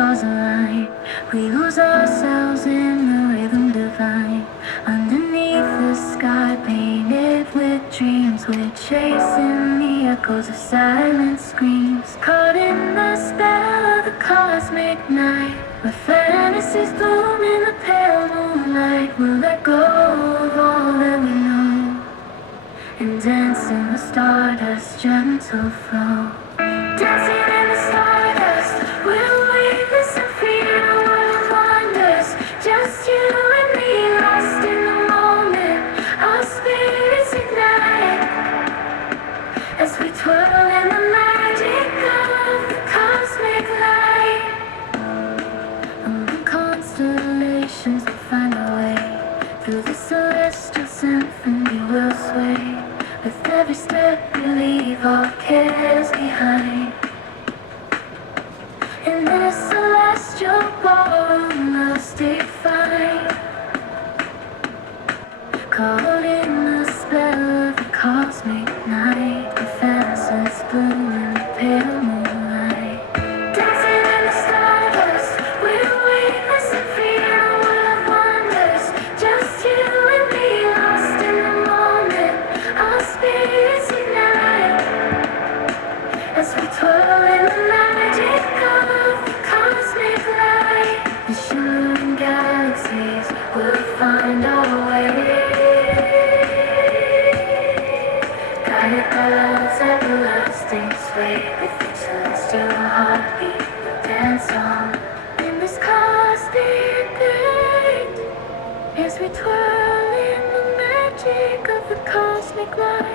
stars align. We lose ourselves in the rhythm divine. Underneath the sky painted with dreams, we're chasing the echoes of silent screams. Caught in the spell of the cosmic night, where fantasies bloom in the pale moonlight. We'll let go of all that we know and dance in the stardust, gentle flow. Dancing in the stardust, we'll witness and feel a world of wonders. Just you and me, lost in the moment. Our spirits ignite as we twirl in the magic of the cosmic light. Among constellations, we'll find our way. Through the celestial symphony, we'll sway. With every step we leave our cares behind. In this celestial ballroom, we'll stay fine. Caught in the spell of the cosmic night, the fantasies bloom in the pale moonlight. Dancing in the stardust, we'll witness and feel a world of wonders. Just you and me, lost in the moment. Our spirits ignite as we twirl in the magic of the cosmic light. The shimmering galaxies will find our way, guided by love's everlasting sway. With each celestial heartbeat, we'll dance on in this cosmic night as we twirl in the magic of the cosmic light.